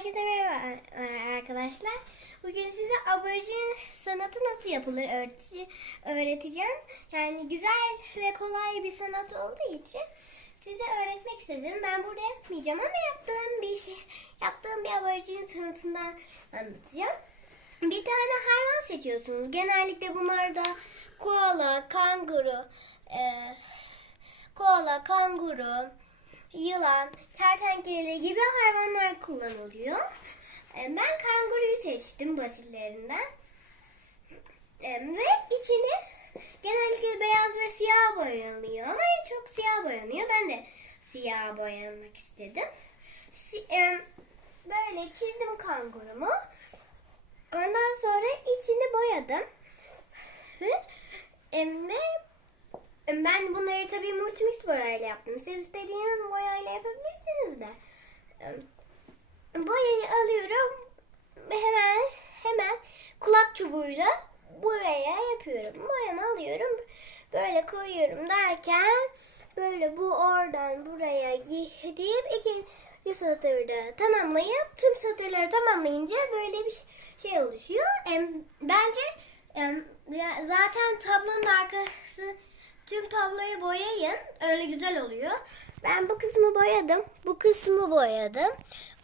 Herkese merhaba arkadaşlar. Bugün size aborjin sanatı nasıl yapılır öğreteceğim. Yani güzel ve kolay bir sanat olduğu için size öğretmek istedim. Ben burada yapmayacağım ama yaptığım bir şey, yaptığım bir aborjin sanatından anlatacağım. Bir tane hayvan seçiyorsunuz. Genellikle bunlarda koala, kanguru, e, koala, kanguru, yılan, kertenkele gibi hayvanlar kullanılıyor. E, Ben kanguruyu seçtim basitlerinden. E, Ve içini genellikle beyaz ve siyah boyanıyor ama en çok siyah boyanıyor. Ben de siyah boyamak istedim. E, Böyle çizdim kangurumu. Ondan sonra içini boyadım. Ve, ben bunları tabii multimix boyayla yaptım. Siz istediğiniz boyayla yapabilirsiniz de. Çubuğuyla buraya yapıyorum. Boyamı alıyorum. Böyle koyuyorum derken böyle bu oradan buraya gidip ikinci satırda tamamlayıp tüm satırları tamamlayınca böyle bir şey oluşuyor. Em, Bence em, zaten tablonun arkası tüm tabloyu boyayın. Öyle güzel oluyor. Ben bu kısmı boyadım. Bu kısmı boyadım.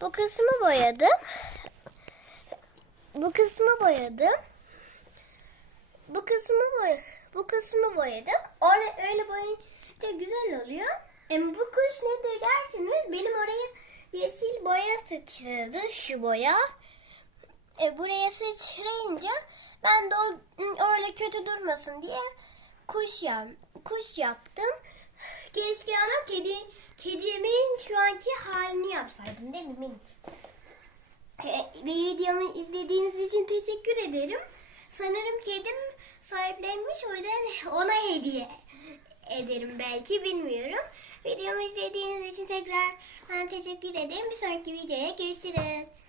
Bu kısmı boyadım. Bu kısmı boyadım. Bu kısmı boy bu kısmı boyadım. Orada öyle boyayınca güzel oluyor. E, bu kuş nedir dersiniz? Benim oraya yeşil boya sıçradı şu boya. E, buraya sıçrayınca ben de o, öyle kötü durmasın diye kuş yap, kuş yaptım. Keşke ama kedi kedimin şu anki halini yapsaydım değil mi minik? Ve videomu izlediğiniz için teşekkür ederim. Sanırım kedim sahiplenmiş o yüzden ona hediye ederim belki bilmiyorum. Videomu izlediğiniz için tekrar teşekkür ederim. Bir sonraki videoya görüşürüz.